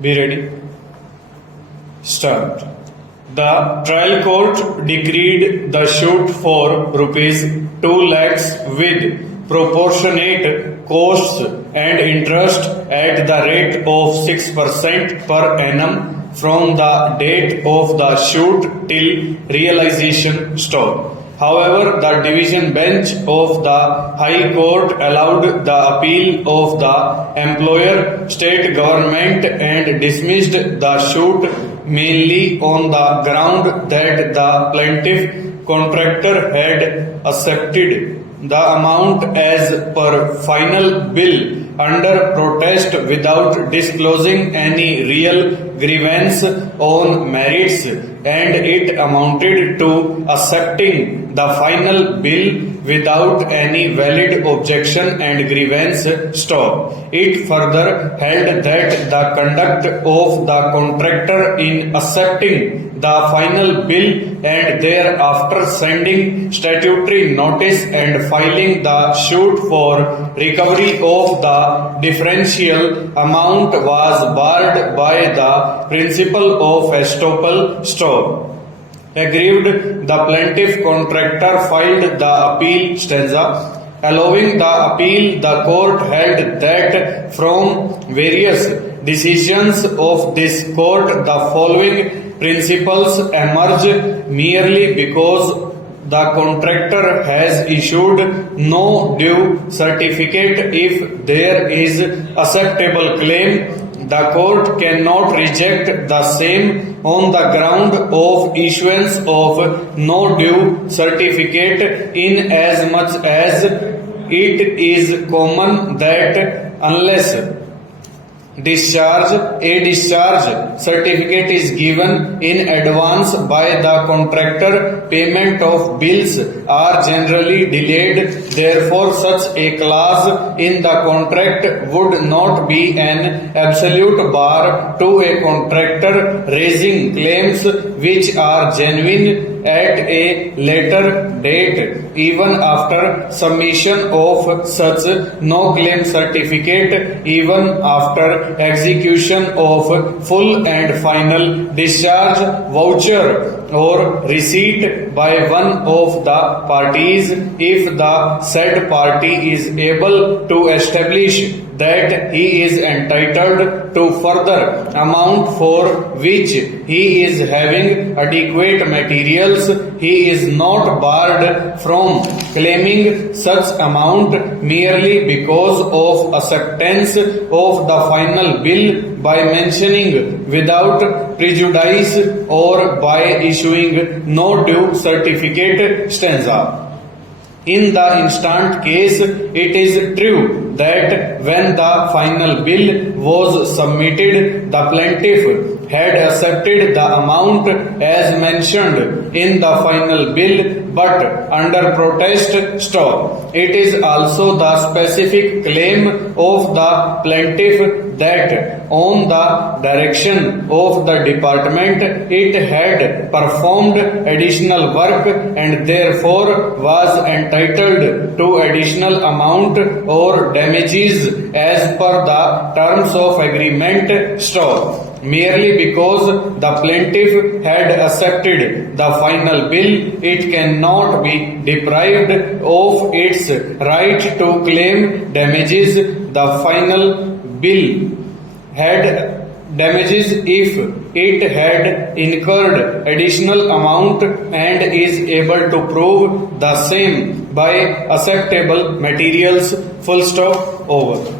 Be ready. Start. The trial court decreed the suit for rupees 2 lakhs with proportionate costs and interest at the rate of 6% per annum from the date of the suit till realization stop. However, the division bench of the High Court allowed the appeal of the employer state government and dismissed the suit mainly on the ground that the plaintiff contractor had accepted the amount as per final bill under protest without disclosing any real grievance on merits, and it amounted to accepting the final bill without any valid objection and grievance stop. It further held that the conduct of the contractor in accepting the final bill and thereafter sending statutory notice and filing the suit for recovery of the differential amount was barred by the principle of estoppel stop. Aggrieved, the plaintiff contractor filed the appeal stanza. Allowing the appeal, the court held that from various decisions of this court the following principles emerge: merely because the contractor has issued no due certificate if there is acceptable claim, the court cannot reject the same on the ground of issuance of no due certificate, in as much as it is common that unless a discharge certificate is given in advance by the contractor, payment of bills are generally delayed. Therefore, such a clause in the contract would not be an absolute bar to a contractor raising claims which are genuine at a later date, even after submission of such no claim certificate, even after execution of full and final discharge voucher or receipt by one of the parties, if the said party is able to establish that he is entitled to further amount for which he is having adequate materials, he is not barred from claiming such amount merely because of acceptance of the final bill by mentioning without prejudice or by issuing no due certificate stanza. In the instant case, it is true that when the final bill was submitted, the plaintiff had accepted the amount as mentioned in the final bill, but under protest stop. It is also the specific claim of the plaintiff that on the direction of the department it had performed additional work and therefore was entitled to additional amount or damages as per the terms of agreement stop. Merely because the plaintiff had accepted the final bill, it cannot be deprived of its right to claim damages. The final bill had damages if it had incurred additional amount and is able to prove the same by acceptable materials. Full stop. Over.